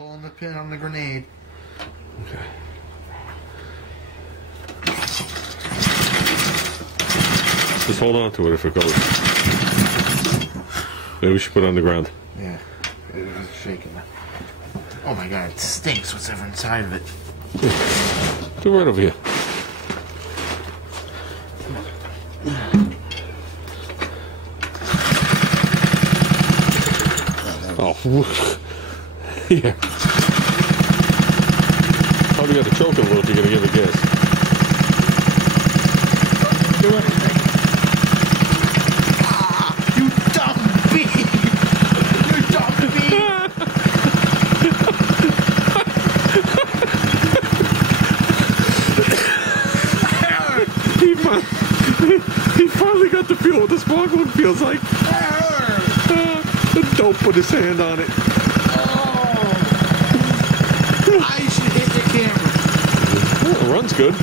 pulling the pin on the grenade. Okay. Just hold on to it if it goes. Maybe we should put it on the ground. Yeah, it was shaking. Oh my god, it stinks what's ever inside of it. Do it right over here. Oh, yeah. Probably got to choke it a little if you're going to give it gas. Do anything. Ah, you dumb bee! You dumb bee! He finally got to feel what the spark plug feels like. Don't put his hand on it. Oh. I should hit the camera. Well, it runs good.